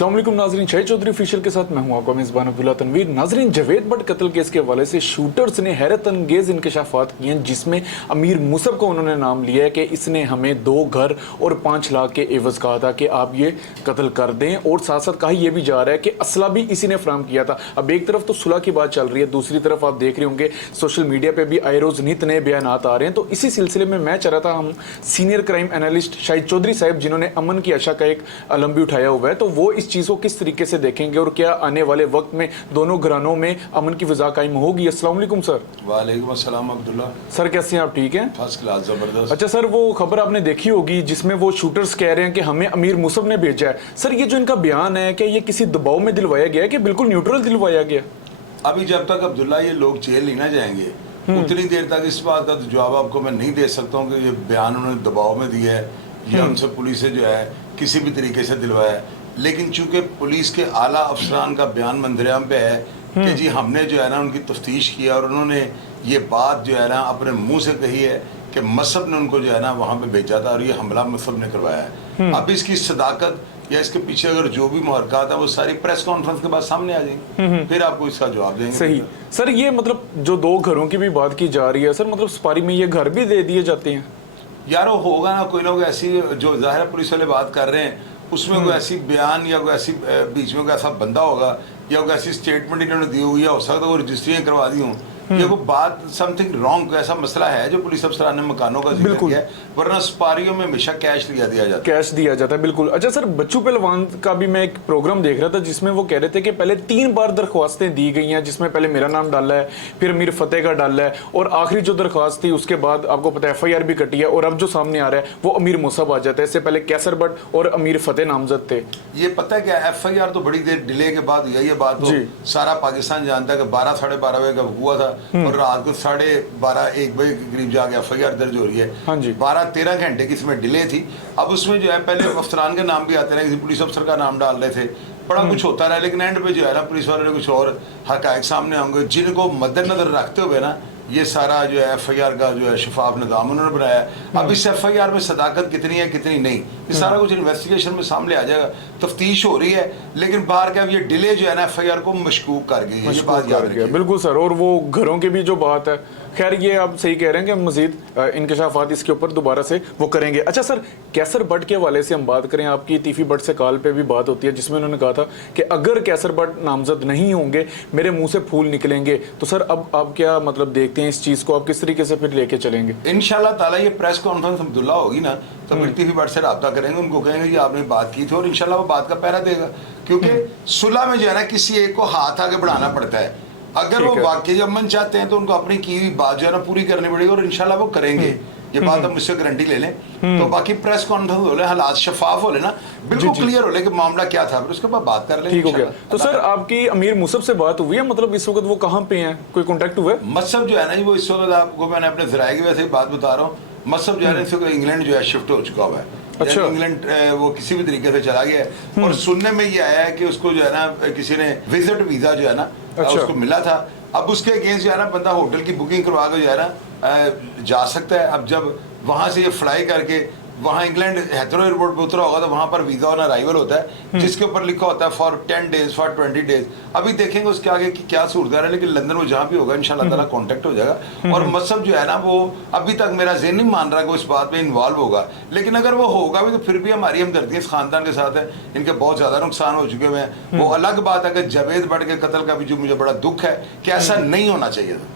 अस्सलाम वालेकुम नाजरीन, शाहिद चौधरी ऑफिशियल के साथ मैं हूं आपका मेज़बान अब्दुल्ला तनवीर। नाजरीन, जावेद भट्ट कत्ल केस के हवाले से शूटर्स ने हैरत अंगेज इंकशाफात किए हैं, जिसमें अमीर मुसब को उन्होंने नाम लिया है कि इसने हमें 2 घर और 5 लाख के एवज कहा था कि आप ये कत्ल कर दें, और साथ साथ कहा यह भी जा रहा है कि असला भी इसी ने फ्राहम किया था। अब एक तरफ तो सुलह की बात चल रही है, दूसरी तरफ आप देख रहे होंगे सोशल मीडिया पर भी आए रोज नित नए बयान आ रहे हैं। तो इसी सिलसिले में मैं चाह रहा था हम senior crime analyst Shahid Chaudhary sahab, जिन्होंने अमन की आशा का एक अलम भी उठाया हुआ है, तो वो इस चीज़ को किस तरीके से देखेंगे और क्या आने वाले वक्त में दोनों घरानों में अमन की फिजा कायम होगी। अस्सलाम वालेकुम सर। वालेकुम अस्सलाम अब्दुल्ला। सर कैसे हैं आप, ठीक हैं? फर्स्ट क्लास, जबरदस्त। अच्छा सर, वो खबर आपने देखी होगी जिसमें वो शूटर्स कह रहे हैं कि हमें अमीर मुसब ने भेजा है। सर ये जो इनका बयान है, क्या ये किसी दबाव में दिलवाया गया है कि बिल्कुल न्यूट्रल दिलवाया गया? अभी जब तक अब्दुल्ला ये लोग जेल नहीं ना जाएंगे उतनी देर तक इस बात का जवाब आपको मैं नहीं दे सकता हूँ कि ये बयान उन्होंने दबाव में दिया है या उनसे पुलिस से जो है किसी भी तरीके से दिलवाया है। लेकिन चूंकि पुलिस के आला अफसरान का बयान मंजरेआम पे है कि जी हमने जो है ना उनकी तफ्तीश किया और उन्होंने ये बात जो है ना अपने मुंह से कही है कि मसब ने उनको जो है ना वहाँ पे भेजा था और ये हमला मसब ने करवाया है। अब इसकी सदाकत या इसके पीछे अगर जो भी मुहरकात है वो सारी प्रेस कॉन्फ्रेंस के बाद सामने आ जाएंगी, फिर आपको इसका जवाब देंगे। सही सर, ये मतलब जो 2 घरों की भी बात की जा रही है सर, मतलब सपारी में ये घर भी दे दिए जाते हैं? यार वो होगा ना कोई लोग ऐसी जो जाहिर पुलिस वाले बात कर रहे हैं उसमें कोई ऐसी बयान या कोई ऐसी बीच में कोई ऐसा बंदा होगा या कोई ऐसी स्टेटमेंट इन्होंने दी होगी या हो सकता है वो रजिस्ट्रियाँ करवा दी हों या कोई बात समथिंग रॉन्ग ऐसा मसला है जो पुलिस अफसरान ने मकानों का जिक्र किया है, वरना सपारियों में हमेशा कैश दिया जाता है। कैश दिया जाता है, बिल्कुल। अच्छा सर, बच्चू पहलवान का भी मैं एक प्रोग्राम देख रहा था जिसमें वो कह रहे थे कि पहले 3 बार दरख्वास्तें दी गई हैं, जिसमें पहले मेरा नाम डाला है, फिर अमीर फतेह का डाला है, और आखिरी जो दरख्वास्त थी उसके बाद आपको पता है FIR भी कटी है, और अब जो सामने आ रहा है वो अमीर मुसब आ जाता है। इससे पहले कैसर भट्ट और अमीर फतेह नामजद थे। ये पता है क्या, FIR तो बड़ी देर डिले के बाद हुई है। ये बात तो सारा पाकिस्तान जानता है कि 12 साढ़े 12 बजे का हुआ था और रात को 12:30-1 बजे के करीब जाके FIR दर्ज हो रही है। हाँ जी, 12-13 घंटे की इसमें डिले थी। अब उसमें जो है पहले अफसरान के नाम भी आते रहे, किसी पुलिस अफसर का नाम डाल रहे थे, बड़ा कुछ होता रहा, लेकिन एंड पे जो है ना पुलिस वालों ने कुछ और हकायक सामने होंगे जिनको मद्देनजर रखते हुए ना ये सारा जो है FIR का जो है शफाफ निज़ाम उन्होंने बनाया। अब इस FIR में सदाकत कितनी है कितनी नहीं, ये सारा कुछ इन्वेस्टिगेशन में सामने आ जाएगा, तफ्तीश हो रही है। लेकिन बाहर का ये डिले जो है ना FIR को मशकूक कर गई है, ये बात याद रखिए। बिल्कुल सर, और वो घरों की भी जो बात है, खैर ये आप सही कह रहे हैं कि मजीद इंकशाफात इसके ऊपर दोबारा से वो करेंगे। अच्छा सर, कैसर भट्ट के हवाले से हम बात करें, आपकी तीफी भट्ट से कॉल पे भी बात होती है जिसमें उन्होंने कहा था कि अगर कैसर भट्ट नामजद नहीं होंगे मेरे मुंह से फूल निकलेंगे। तो सर अब आप क्या मतलब देखते हैं इस चीज़ को, आप किस तरीके से फिर लेके चलेंगे? इंशाल्लाह ताला ये प्रेस कॉन्फ्रेंस अब्दुल्ला होगी ना तो फिर तीफी भट्ट से रब्ता करेंगे, उनको कहेंगे जी आपने बात की थी, और इंशाल्लाह वो बात का पहरा देगा। क्योंकि सुलह में जो है ना किसी एक को हाथ आगे बढ़ाना पड़ता है। अगर वो वाकई अमन चाहते हैं तो उनको अपनी की हुई बात जो है ना पूरी करनी पड़ेगी, और इंशाल्लाह वो करेंगे। ये बात आप मुझसे गारंटी ले लें। तो बाकी प्रेस कॉन्फ्रेंस हो ले, हालात शफाफ हो ले ना, बिल्कुल क्लियर हो ले कि मामला क्या था, फिर उसके बाद बात कर ले। ठीक हो गया। तो सर आपकी अमीर मुसब से बात हुई है, मतलब इस वक्त वो कहाँ पे हैं, कोई कॉन्टेक्ट हुआ है? मसब जो है ना वो इस वक्त आपको मैंने अपने जराये की वजह से बात बता रहा हूँ, मसब जो है ना इस वक्त इंग्लैंड जो है शिफ्ट हो चुका हुआ है। अच्छा, इंग्लैंड वो किसी भी तरीके से चला गया है, और सुनने में ये आया है कि उसको जो है ना किसी ने विजिट वीजा जो है ना उसको मिला था। अब उसके अगेंस्ट जो है ना बंदा होटल की बुकिंग करवा के जो है ना जा सकता है। अब जब वहाँ से ये फ्लाई करके वहाँ इंग्लैंड हेथरो एयरपोर्ट पर उतरा होगा तो वहाँ पर वीज़ा ऑन अराइवल होता है जिसके ऊपर लिखा होता है फॉर 10 डेज फॉर 20 डेज। अभी देखेंगे उसके आगे की क्या सूरत है, लेकिन लंदन में जहाँ भी होगा इंशाल्लाह ताला कांटेक्ट हो जाएगा। और मसब जो है ना वो अभी तक मेरा ज़हन नहीं मान रहा कि वो इस बात में इन्वॉल्व होगा, लेकिन अगर वो होगा भी तो फिर भी हमारी हमदर्दी इस खानदान के साथ है। इनके बहुत ज़्यादा नुकसान हो चुके हुए हैं। वो अलग बात है कि जावेद भट्ट के कत्ल का भी जो मुझे बड़ा दुख है कि ऐसा नहीं होना चाहिए था।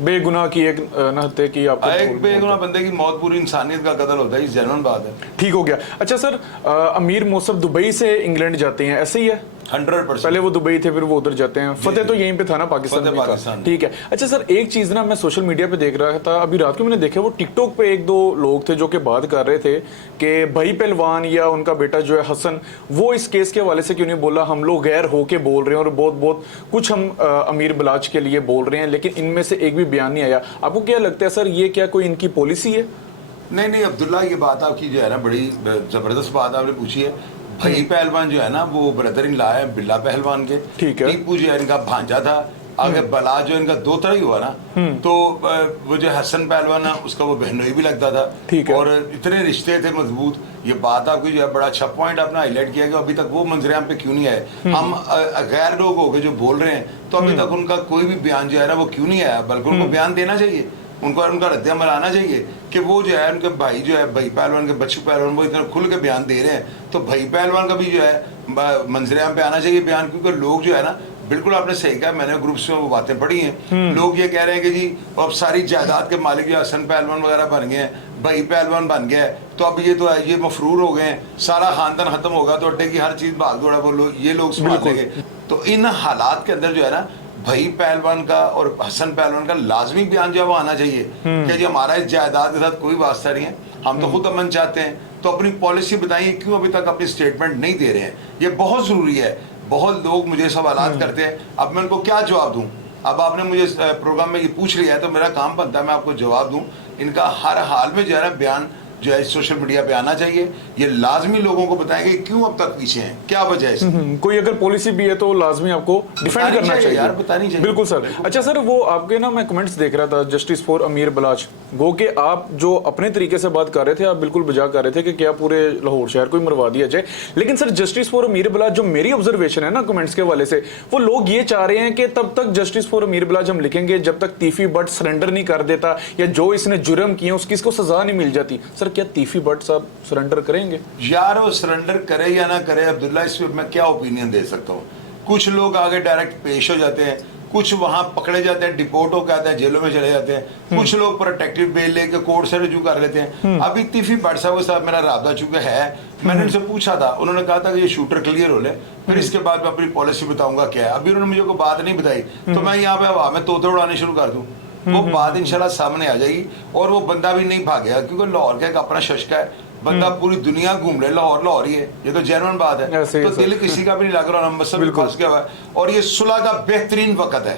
बेगुनाह की एक नहत्ते की आप एक बेगुनाह बंदे की मौत पूरी इंसानियत का कत्ल होता है, ये जेन्युइन बात है। ठीक हो गया। अच्छा सर, अमीर मुसब दुबई से इंग्लैंड जाते हैं, ऐसे ही है? 100%। पहले वो दुबई थे फिर वो उधर जाते हैं। फतेह तो यहीं पे था ना, पाकिस्तान। ठीक है। अच्छा सर, एक चीज ना मैं सोशल मीडिया पे देख रहा था, अभी रात को मैंने देखा, वो टिकटॉक पे 1-2 लोग थे जो कि बात कर रहे थे कि भाई पहलवान या उनका बेटा जो है हसन, वो इस केस के हवाले से क्यों नहीं बोला, हम लोग गैर होके बोल रहे हैं और बहुत बहुत कुछ हम अमीर बलाच के लिए बोल रहे हैं, लेकिन इनमें से एक भी बयान नहीं आया। आपको क्या लगता है सर, ये क्या कोई इनकी पॉलिसी है? नहीं अब्दुल्ला, ये बात आपकी जो है ना बड़ी जबरदस्त बात आपने पूछी है। भाई पहलवान जो है ना वो ब्रदर इन लॉ है बिल्ला पहलवान के। ठीक है। टीपू जो है इनका भांजा था। आगे बला जो इनका दो तरह ही हुआ ना, तो वो जो हसन पहलवान है उसका वो बहनोई भी लगता था, ठीक है। और इतने रिश्ते थे मजबूत। ये बात आपकी जो है बड़ा अच्छा पॉइंट आपने हाईलाइट किया कि अभी तक वो मंजरेआम पे क्यों नहीं आए। हम गैर लोग हो गए जो बोल रहे हैं, तो अभी तक उनका कोई भी बयान जो है ना वो क्यों नहीं आया, बल्कि उनको बयान देना चाहिए, उनको उनका रद्द-ए-अमल आना चाहिए कि वो जो है उनके भाई जो है, भाई पहलवान के बच्चू पहलवान, वो इतना खुल के बयान दे रहे हैं, तो भाई पहलवान का भी जो है मंजरेआम पे आना चाहिए बयान। क्योंकि लोग जो है ना, बिल्कुल आपने सही कहा, मैंने ग्रुप्स में वो बातें पढ़ी हैं, लोग ये कह रहे हैं कि जी अब सारी जायदाद के मालिक जो हसन पहलवान वगैरह बन गए हैं, भाई पहलवान बन गया है, तो अब ये तो है, ये मफरूर हो गए हैं, सारा खानदान खत्म होगा, तो अड्डे की हर चीज भाग दौड़ा वो ये लोग संभाल लेंगे। तो इन हालात के अंदर जो है ना, भाई पहलवान का और हसन पहलवान का लाजमी बयान जो है वो आना चाहिए कि जी हमारा इस जायदाद के साथ कोई वास्ता नहीं है, हम तो खुद अमन चाहते हैं, तो अपनी पॉलिसी बताइए, क्यों अभी तक अपनी स्टेटमेंट नहीं दे रहे हैं। ये बहुत ज़रूरी है। बहुत लोग मुझे सवालात करते हैं, अब मैं उनको क्या जवाब दूं। अब आपने मुझे प्रोग्राम में ये पूछ लिया है, तो मेरा काम बनता है मैं आपको जवाब दूं। इनका हर हाल में जो है ना बयान जो है सोशल मीडिया पे आना चाहिए। ये लाजमी लोगों को बताएंगे क्यों अब तक पीछे हैं, क्या वजह है इसकी। कोई अगर पॉलिसी भी है तो लाजमी आपको डिफेंड करना चाहिए यार, बतानी चाहिए। बिल्कुल सर। अच्छा सर, वो आपके ना मैं कमेंट्स देख रहा था जस्टिस फॉर अमीर बलाच, वो कि आप जो अपने तरीके से बात कर रहे थे, आप बिल्कुल बजा कर रहे थे कि क्या पूरे लाहौर शहर को ही मरवा दिया जाए। लेकिन सर जस्टिस फॉर अमीर बलाच, जो मेरी ऑब्जर्वेशन है ना कमेंट्स के हवाले से, वो लोग ये चाह रहे हैं कि तब तक जस्टिस फॉर अमीर बलाच हम लिखेंगे जब तक तीफी बट सरेंडर नहीं कर देता, या जो इसने जुर्म किए उसकी इसको सजा नहीं मिल जाती। सर क्या तीफी बट साहब सरेंडर करेंगे? यार वो सरेंडर करे या ना करे अब्दुल्ला, इस पर मैं क्या ओपिनियन दे सकता हूँ। कुछ लोग आगे डायरेक्ट पेश हो जाते हैं, कुछ वहां पकड़े जाते हैं, डिपोर्ट होकर आते हैं, जेलों में चले जाते हैं, कुछ लोग प्रोटेक्टिव बेल लेके कोर्ट से रजू कर लेते हैं। अभी तीफी भट्ट साहब के साथ मेरा राबता चुका है, मैंने उनसे पूछा था, उन्होंने कहा था कि ये शूटर क्लियर हो ले, फिर इसके बाद मैं अपनी पॉलिसी बताऊंगा क्या है। अभी उन्होंने मुझे कोई बात नहीं बताई, तो मैं यहाँ पे हवा में तोते उड़ाने शुरू कर दूँ, वो बात इंशाल्लाह सामने आ जाएगी। और वो बंदा भी नहीं भागेगा, क्योंकि लाहौर का एक अपना शशका है, बंदा पूरी दुनिया घूम ले, लाहौर लाहौर ही है, ये तो जेन्युइन बात है। तो दिल किसी का भी नहीं लग रहा, मसला फंस गया हुआ है। और ये सुलह का बेहतरीन वक्त है,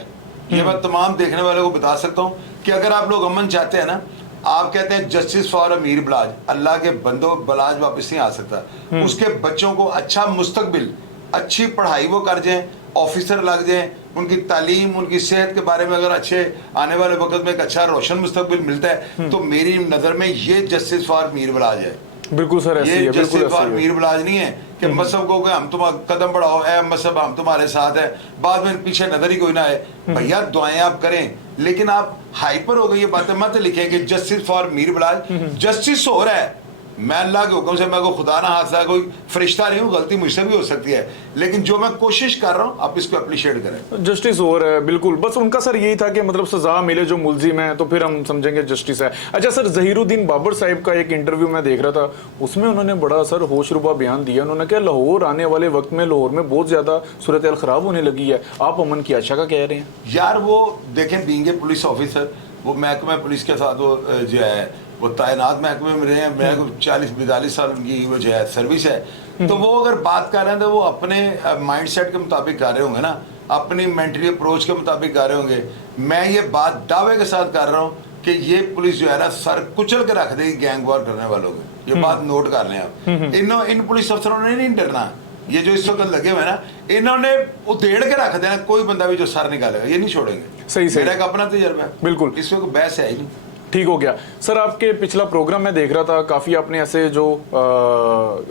ये मैं तमाम देखने वालों को बता सकता हूँ कि अगर आप लोग अमन चाहते हैं ना, आप कहते हैं जस्टिस फॉर अमीर बलाज, अल्लाह के बंदो, बलाज वापस नहीं आ सकता। उसके बच्चों को अच्छा मुस्तकबिल, अच्छी पढ़ाई वो कर जाएं, ऑफिसर लग जाएं, उनकी तालीम, उनकी सेहत के बारे में अगर अच्छे आने वाले वक्त में एक अच्छा रोशन मुस्तकबिल मिलता है, तो मेरी नज़र में ये जस्टिस फॉर मीर बलाज है। बिल्कुल सर, ऐसी है, जस्टिस फॉर मीर बलाज नहीं है कि मसहब को हम तुम कदम बढ़ाओ, ए मसहब हम तुम्हारे साथ है, बाद में पीछे नजर ही कोई ना आए। भैया दुआएं आप करें, लेकिन आप हाइपर हो गई ये बातें मत लिखें कि justice for Mir Balaj. Justice हो रहा है, मैं अल्लाह के हुक्म से, मैं कोई खुदा ना हादसा, कोई फरिश्ता नहीं हूँ, गलती मुझसे भी हो सकती है, लेकिन जो मैं कोशिश कर रहा हूँ आप इसको अप्रिशिएट करें। जस्टिस हो रहा है, बिल्कुल। बस उनका सर यही था कि मतलब सजा मिले जो मुलजिम है, तो फिर हम समझेंगे जस्टिस है। अच्छा सर, जहीरुद्दीन बाबर साहिब का एक इंटरव्यू मैं देख रहा था, उसमें उन्होंने बड़ा सर होशरुबा बयान दिया। उन्होंने कहा लाहौर आने वाले वक्त में लाहौर में बहुत ज्यादा सूरत हाल खराब होने लगी है, आप अमन की अच्छा का कह रहे हैं। यार वो देखें, बीइंग ए पुलिस ऑफिसर, वो महकमा पुलिस के साथ वो जो है वो तैनात महकमे में रहे हैं, मैं 40-42 साल उनकी वो जो है सर्विस है, तो वो अगर बात कर रहे हैं तो वो अपने माइंड सेट के मुताबिक कर रहे होंगे ना, अपनी मेंटली अप्रोच के मुताबिक कर रहे होंगे। मैं ये बात दावे के साथ कर रहा हूँ कि ये पुलिस जो है ना सर कुचल के रख देगी गैंग वॉर करने वालों को। ये बात नोट कर लें आप। इन पुलिस अफसरों ने नहीं डरना, ये जो इस वक्त लगे हुए ना, इन्होंने उधेड़ के रख देना, कोई बंदा भी जो सर निकालेगा ये नहीं छोड़ेंगे। सही सही, मेरा एक अपना तजर्बा है, बिल्कुल, इसमें कोई बहस है ही नहीं। ठीक हो गया सर। आपके पिछला प्रोग्राम में देख रहा था, काफी आपने ऐसे जो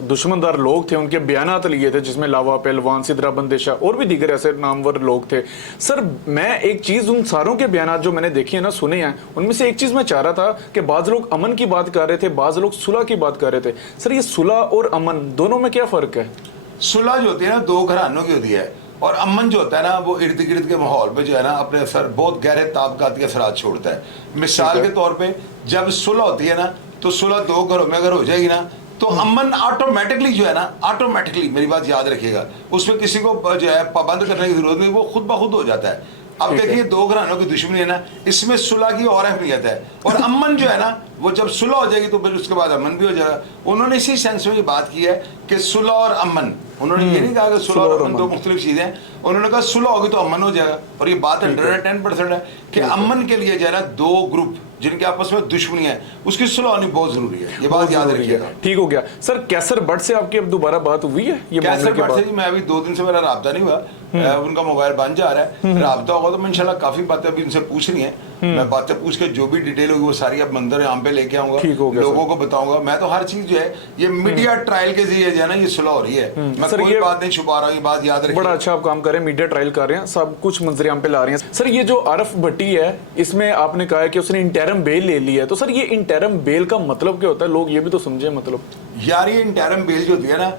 दुश्मनदार लोग थे उनके बयानात लिए थे, जिसमें लावा पहलवान, सिद्रा बंदेशा और भी दीगर ऐसे नामवर लोग थे। सर मैं एक चीज, उन सारों के बयानात जो मैंने देखे हैं ना, सुने हैं, उनमें से एक चीज मैं चाह रहा था कि बाज लोग अमन की बात कर रहे थे, बाज लोग सुलह की बात कर रहे थे। सर ये सुलह और अमन दोनों में क्या फर्क है? सुलह जो होती है ना दो घरानों की होती है, और अमन जो होता है ना वो इर्द गिर्द के माहौल पे जो है ना अपने असर, बहुत गहरे ताबकाती असरात छोड़ता है। मिसाल के तौर पे जब सुलह होती है ना, तो सुलह दो घरों में अगर हो जाएगी ना, तो अमन ऑटोमेटिकली जो है ना, ऑटोमेटिकली, मेरी बात याद रखिएगा, उसमें किसी को जो है पाबंद करने की जरूरत नहीं, वो खुद ब खुद हो जाता है। अब देखिए दो घरानों की दुश्मनी है ना, इसमें सुलह की और अहमियत है। और अमन जो है ना, वो जब सुलह हो जाएगी तो फिर उसके बाद अमन भी हो जाएगा। उन्होंने इसी सेंस में ये बात की है कि सुलह और अमन, उन्होंने ये नहीं कहा कि सुलह और अमन दो मुख्तलिफ चीजें हैं, उन्होंने कहा सुलह होगी तो अमन हो जाएगा। और ये बात 110% है कि अमन के लिए जो है ना दो ग्रुप जिनके आपस में दुश्मनी है, उसकी सुलह होनी बहुत जरूरी है, ये बात याद रखिएगा। ठीक हो गया सर। कैसर बट से आपकी अब दोबारा बात हुई है? ये कैसर बट से मैं अभी 2 दिन से मेरा राब्ता नहीं हुआ, उनका मोबाइल बंद जा रहा है, राब्ता होगा तो मैं इंशाल्लाह काफी बातें अभी उनसे पूछनी है, मैं बातें पूछ के जो भी डिटेल होगी वो सारी अब मंदिर यहाँ पे लेके आऊंगा, लोगों को बताऊंगा। मैं तो हर चीज जो है ये मीडिया ट्रायल के जरिए जो है ना ये सुलह हो रही है, मैं कोई बात नहीं छुपा रहा हूँ, ये बात याद रखिए। बड़ा अच्छा आप काम कर रहे हैं, मीडिया ट्रायल कर रहे हैं, सब कुछ मंजर यहाँ पे ला रहे हैं। सर ये जो आरफ भट्टी है इसमें आपने कहा है कि उसने इंटरम बेल ले ली है, तो सर ये इंटरम बेल का मतलब क्या होता है, लोग ये भी तो समझे। मतलब यार ये इंटरम बेल जो होती है ना,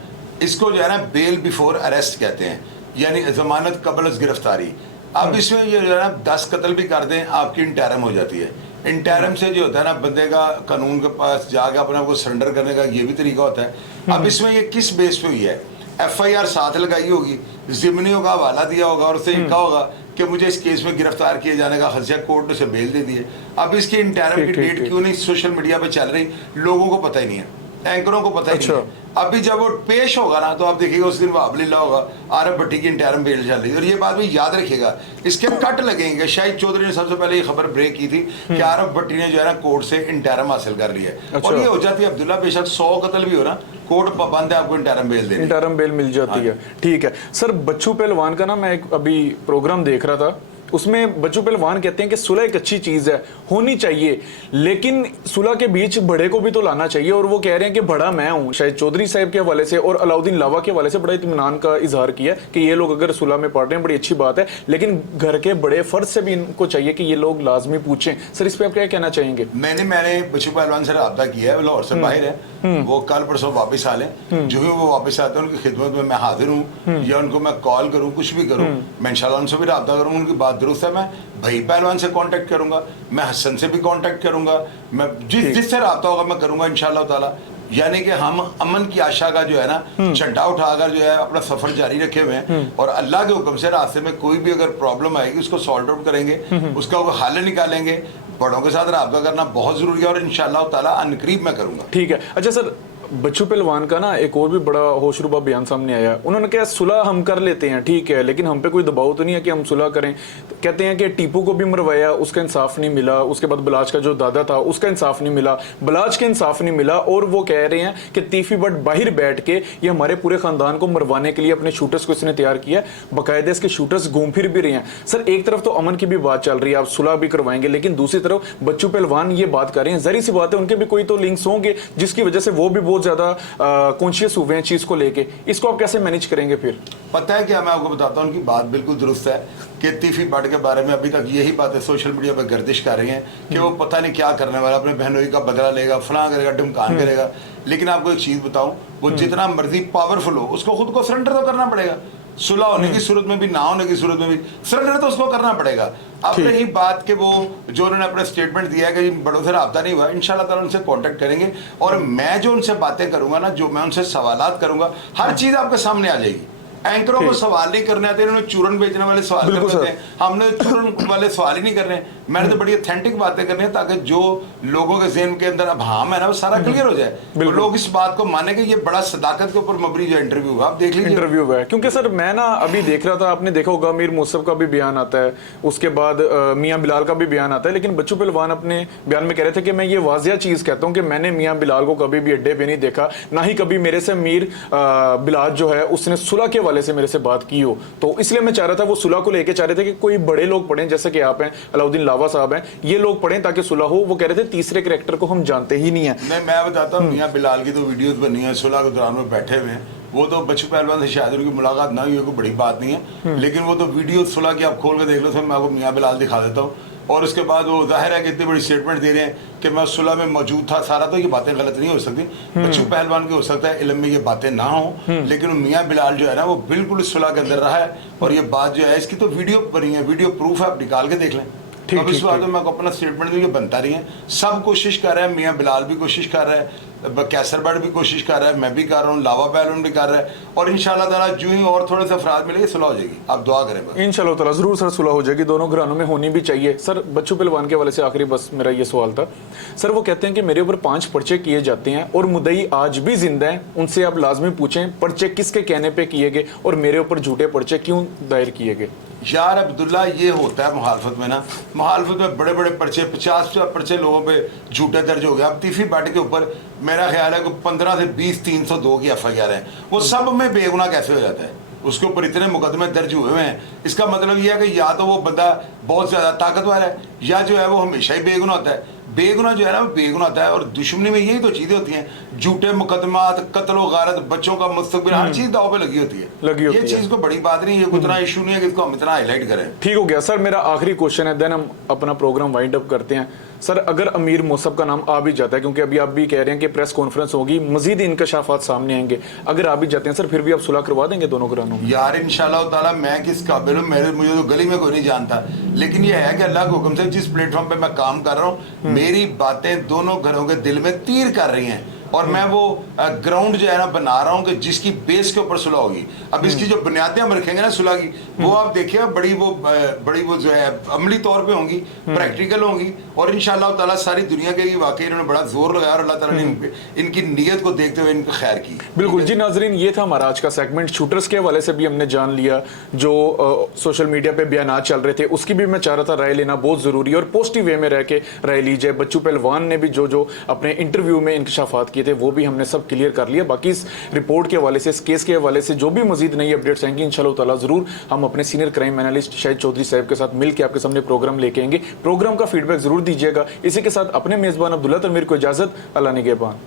इसको जो है ना बेल बिफोर अरेस्ट कहते हैं, यानी जमानत कबल गिरफ्तारी। अब इसमें ये जो है ना 10 कत्ल भी कर दें आपकी इंटरम हो जाती है। इंटरम से जो होता है ना बंदे का कानून के पास जाके अपने आप को सरेंडर करने का ये भी तरीका होता है। अब इसमें ये किस बेस पे हुई है, FIR साथ लगाई होगी, जिमनियों का हवाला दिया होगा और उससे कहा होगा कि मुझे इस केस में गिरफ्तार किए जाने का खदशा, कोर्ट ने उसे बेल दे दी है। अब इसकी इंटरम की डेट क्यों नहीं सोशल मीडिया पे चल रही, लोगों को पता ही नहीं है, एंकरों को पता ही नहीं है। अभी जब वो पेश होगा ना तो आप देखिएगा उस दिन वाबलीला होगा, आरफ भट्टी की इंटरम बेल चल रही है। और ये बात भी याद रखिएगा, इसके कट लगेंगे। शाहिद चौधरी ने सबसे पहले ये खबर ब्रेक की थी कि आरफ भट्टी ने जो है ना कोर्ट से इंटरम हासिल कर लिया है। और ये हो जाती है अब्दुल्ला, बेशक 100 कत्ल भी हो ना, कोर्ट पाबंद है आपको इंटरम बेल देने, इंटरम बेल मिल जाती है। ठीक है सर, बच्चू पहलवान का ना मैं एक अभी प्रोग्राम देख रहा था, उसमें बच्चू पहलवान कहते हैं कि सुलह एक अच्छी चीज है, होनी चाहिए, लेकिन सुलह के बीच बड़े को भी तो लाना चाहिए। और वो कह रहे हैं कि बड़ा मैं हूं, शायद चौधरी साहब के हवाले से और अलाउद्दीन लावा के हवाले से बड़ा इत्मीनान का इजहार किया कि ये लोग अगर सुलह में पढ़ रहे हैं बड़ी अच्छी बात है, लेकिन घर के बड़े फर्ज से भी इनको चाहिए कि ये लोग लाजमी पूछें। सर इस पर आप क्या कहना चाहेंगे? मैंने बच्चू पहलवान से रब्ता किया है, लाहौर से बाहर है, वो कल परसों वापस आ लें। जो भी वो वापस आते हैं उनकी खिदमत में मैं हाजिर हूँ, या उनको मैं कॉल करूँ, कुछ भी करूँ, मैं इंशाल्लाह उनसे भी रब्ता करूँ। उनकी बात दुरुस्त है, मैं भाई पहलवान से कांटेक्ट करूंगा, मैं हसन से भी कांटेक्ट करूंगा, मैं जिससे रब्ता होगा मैं करूंगा इंशाल्लाह ताला। यानी कि हम अमन की आशा का जो है ना झंडा उठाकर जो है अपना सफर जारी रखे हुए हैं, और अल्लाह के हुक्म से रास्ते में कोई भी अगर प्रॉब्लम आएगी उसको सॉल्व आउट करेंगे, उसका वो हल निकालेंगे। बड़ों के साथ रब्ता करना बहुत जरूरी है और इंशाल्लाह ताला अनकरीब मैं करूंगा। ठीक है। अच्छा सर, बच्चू पहलवान का ना एक और भी बड़ा होशरुबा बयान सामने आया। उन्होंने कहा सुलह हम कर लेते हैं, ठीक है, लेकिन हम पे कोई दबाव तो नहीं है कि हम सुलह करें। तो कहते हैं कि टीपू को भी मरवाया, उसका इंसाफ नहीं मिला, उसके बाद बलाच का जो दादा था उसका इंसाफ नहीं मिला, बलाच का इंसाफ नहीं मिला, और वो कह रहे हैं कि तीफी बट बाहर बैठ के ये हमारे पूरे खानदान को मरवाने के लिए अपने शूटर्स को इसने तैयार किया, बाकायदा इसके शूटर्स घूम फिर भी रहे हैं। सर एक तरफ तो अमन की भी बात चल रही है, आप सुलह भी करवाएंगे, लेकिन दूसरी तरफ बच्चू पहलवान ये बात कर रहे हैं, जरी सी बात है उनके भी कोई तो लिंक्स होंगे जिसकी वजह से वो भी बहुत ज्यादा कॉन्शियस हुए हैं चीज को लेके। इसको आप कैसे मैनेज करेंगे फिर? पता है क्या, मैं आपको बताता हूँ, उनकी बात बिल्कुल दुरुस्त है कि तीफी बट के बारे में अभी तक यही बातें सोशल मीडिया पर गर्दिश कर रही हैं कि वो पता नहीं क्या करने वाला, अपने बहनोई का बदला लेगा, फलां करेगा, ढमकान करेगा। लेकिन आपको एक चीज बताऊं, वो जितना मर्जी पावरफुल हो उसको खुद को सरेंडर तो करना पड़ेगा। सुलह होने की सूरत में भी, ना होने की सूरत में भी सरेंडर तो उसको करना पड़ेगा। अब रही बात के वो जो उन्होंने अपना स्टेटमेंट दिया है कि बड़ों से रब्ता नहीं हुआ, इंशाल्लाह ताला उनसे कांटेक्ट करेंगे, और मैं जो उनसे बातें करूंगा ना, जो मैं उनसे सवालात करूंगा, हर चीज आपके सामने आ जाएगी। एंकरों को सवाल नहीं करने आते, इन्होंने चूरन बेचने वाले सवाल करते हैं, हमने चूरन वाले सवाल ही नहीं करने। मैंने तो बड़ी ऑथेंटिक बातें करनी है ताकि जो लोगों के ज़हन के अंदर अब हाँ है ना वो सारा क्लियर हो जाए, तो लोग इस बात को माने कि ये बड़ा सदाकत के ऊपर मबनी जो इंटरव्यू हुआ, आप देख लीजिए इंटरव्यू हुआ है। क्योंकि सर मैं ना अभी देख रहा था, आपने देखा होगा अमीर मुसब का भी बयान आता है, उसके बाद मियां बिलाल का भी बयान आता है, लेकिन बच्चू पहलवान अपने बयान में कह रहे थे कि मैं ये वाजिया चीज कहता हूँ कि मैंने मियां बिलाल को कभी भी अड्डे पे नहीं देखा, ना ही कभी मेरे से अमीर बिलाल जो है उसने सुलह के वाले से मेरे से बात की हो। तो इसलिए मैं चाह रहा था, वो सुलह को लेके चाह रहे थे कि कोई बड़े लोग पढ़ें, जैसे कि आप हैं, अलाउद्दीन लावा साहब हैं, ये लोग पढ़ें ताकि सुलह हो। वो कह रहे थे तीसरे कैरेक्टर को हम जानते ही नहीं है। मैं बताता हूँ, मियां बिलाल की तो वीडियोस बनी है, सुलह के दौरान में बैठे हुए हैं, वो तो बच्चू पहलवान से शायद उनकी मुलाकात ना हुई, कोई बड़ी बात नहीं है, लेकिन वो तो वीडियो सुलह की आप खोल के देख लो, तो मैं आपको मियां बिलाल दिखा देता हूँ। और उसके बाद वो जाहिर है कि इतनी बड़ी स्टेटमेंट दे रहे हैं कि मैं सुलह में मौजूद था सारा, तो ये बातें गलत नहीं हो सकती। बच्चू पहलवान के हो सकता है इल्म में ये बातें ना हो, लेकिन मियां बिलाल जो है ना वो बिल्कुल इस सुलह के अंदर रहा है, और ये बात जो है इसकी तो वीडियो बनी है, वीडियो प्रूफ है, आप निकाल के देख लें। अब इस बात में मैं अपना स्टेटमेंट ये बनता रही है, सब कोशिश कर रहे हैं, मियां बिलाल भी कोशिश कर रहा है, कैसर बट भी कोशिश कर रहा है, मैं भी कर रहा हूँ, लावा पहलवान भी कर रहा है, और इंशाल्लाह ताला जो ही और थोड़े से अफराद मिलेंगे सुलह हो जाएगी। आप दुआ करें बस। इंशाल्लाह ताला जरूर सर सुलह हो जाएगी, दोनों घरानों में होनी भी चाहिए। सर बच्चू पहलवान के वाले से आखिरी बस मेरा ये सवाल था सर, वो कहते हैं कि मेरे ऊपर 5 पर्चे किए जाते हैं और मुद्दई आज भी जिंदा है, उनसे आप लाजमी पूछें पर्चे किसके कहने पे किए गए और मेरे ऊपर झूठे पर्चे क्यों दायर किए गए। यार अब्दुल्ला, ये होता है मुखालफत में ना, मुखालफत में बड़े बड़े पर्चे 50 पर्चे लोगों पे झूठे दर्ज हो गए। अब तीफी बट के ऊपर मेरा ख्याल है कि 15 से 20 302 की FIR है, वो सब में बेगुनाह कैसे हो जाता है? उसके ऊपर इतने मुकदमे दर्ज हुए हैं, इसका मतलब यह है कि या तो वो बंदा बहुत ज़्यादा ताकतवर है या जो है वो हमेशा ही बेगुनाह होता है। बेगुनाह जो है ना वो बेगुनाह होता है, और दुश्मनी में यही तो चीज़ें होती हैं, झूठे मुकदमात, कत्ल व गारत, बच्चों का मुस्तकबिल, हर चीज़ दाव पे लगी होती है। ये चीज़ को बड़ी बात नहीं है, कोई इतना इशू नहीं है कि इसको हम इतना हाईलाइट करें। ठीक हो गया सर, मेरा आखिरी क्वेश्चन है, देन हम अपना प्रोग्राम वाइंड अप करते हैं। सर अगर अमीर मुसब का नाम आ भी जाता है, क्योंकि अभी आप भी कह रहे हैं कि प्रेस कॉन्फ्रेंस होगी, मजीद इंकशाफात सामने आएंगे, अगर आ भी जाते हैं सर, फिर भी आप सुलह करवा देंगे दोनों घरानों में? यार इंशाल्लाह ताला मैं किस काबिल हूँ, मुझे तो गली में कोई नहीं जानता, लेकिन ये है कि अल्लाह के हुक्म से जिस प्लेटफॉर्म पे मैं काम कर रहा हूँ, मेरी बातें दोनों घरों के दिल में तीर कर रही हैं, और मैं वो ग्राउंड जो है ना बना रहा हूँ कि जिसकी बेस के ऊपर सुलह होगी। अब इसकी जो बुनियादें हम रखेंगे ना सुलह की, वो आप देखिए बड़ी वो जो है अमली तौर पे होंगी, प्रैक्टिकल होंगी, और इंशाल्लाह ताला सारी दुनिया के लिए वाकई इन्होंने बड़ा जोर लगाया, और अल्लाह ताला ने इनकी नीयत को देखते हुए इनका खैर की। बिल्कुल जी नाजरीन, ये था हमारा आज का सेगमेंट। शूटर्स के हवाले से भी हमने जान लिया, जो सोशल मीडिया पे बयानात चल रहे थे उसकी भी मैं चाह रहा था राय लेना बहुत जरूरी है, और पॉजिटिव वे में रह के राय लीजिए। बच्चू पहलवान ने भी जो अपने इंटरव्यू में इंकशाफात किए थे वो भी हमने सब क्लियर कर लिया। बाकी इस रिपोर्ट के हवाले से, इस केस के हवाले से जो भी मजीद नई अपडेट्स आएंगी इंशाल्लाह ताला जरूर हम अपने senior crime analyst Shahid Chaudhary sahab के साथ मिलकर आपके सामने प्रोग्राम लेके आएंगे। प्रोग्राम का फीडबैक जरूर दीजिएगा। इसी के साथ अपने मेजबान अब्दुल्ला तनवीर को इजाजत, अल्लाह निगहबान।